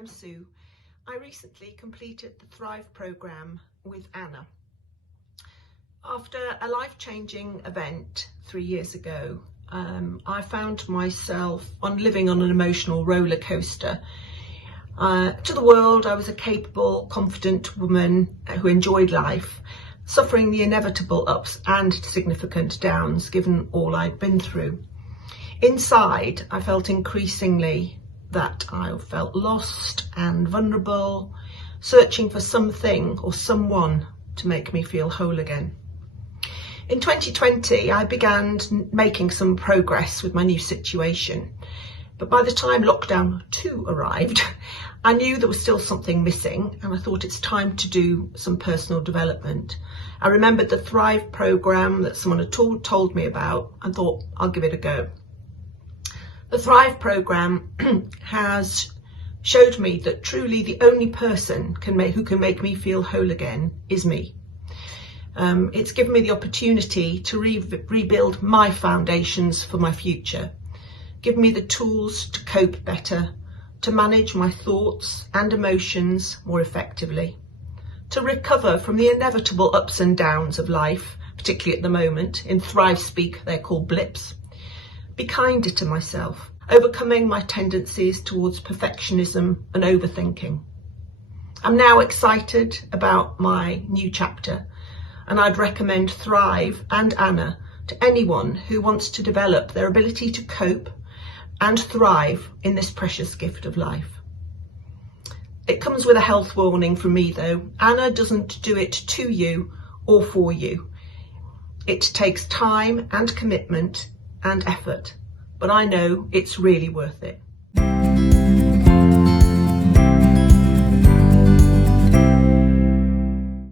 I'm Sue. I recently completed the Thrive programme with Anna. After a life-changing event 3 years ago, I found myself living on an emotional roller coaster. To the world, I was a capable, confident woman who enjoyed life, suffering the inevitable ups and significant downs given all I'd been through. Inside, I felt increasingly that I felt lost and vulnerable, searching for something or someone to make me feel whole again. In 2020, I began making some progress with my new situation, but by the time lockdown 2 arrived, I knew there was still something missing, and I thought it's time to do some personal development. I remembered the Thrive programme that someone had told me about and thought I'll give it a go. The Thrive programme has showed me that truly the only person who can make me feel whole again is me. It's given me the opportunity to rebuild my foundations for my future, given me the tools to cope better, to manage my thoughts and emotions more effectively, to recover from the inevitable ups and downs of life, particularly at the moment. In Thrive speak, they're called blips. Be kinder to myself, overcoming my tendencies towards perfectionism and overthinking. I'm now excited about my new chapter, and I'd recommend Thrive and Anna to anyone who wants to develop their ability to cope and thrive in this precious gift of life. It comes with a health warning from me though. Anna doesn't do it to you or for you. It takes time and commitment and effort, but I know it's really worth it.